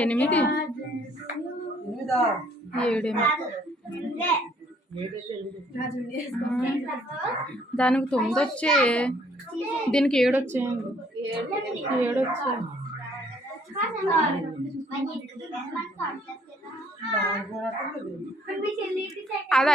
ఎనిమిది 7 దానికి 9 వచ్చే, దీనికి 7 వచ్చాయండి. 7 వచ్చాయి. అలా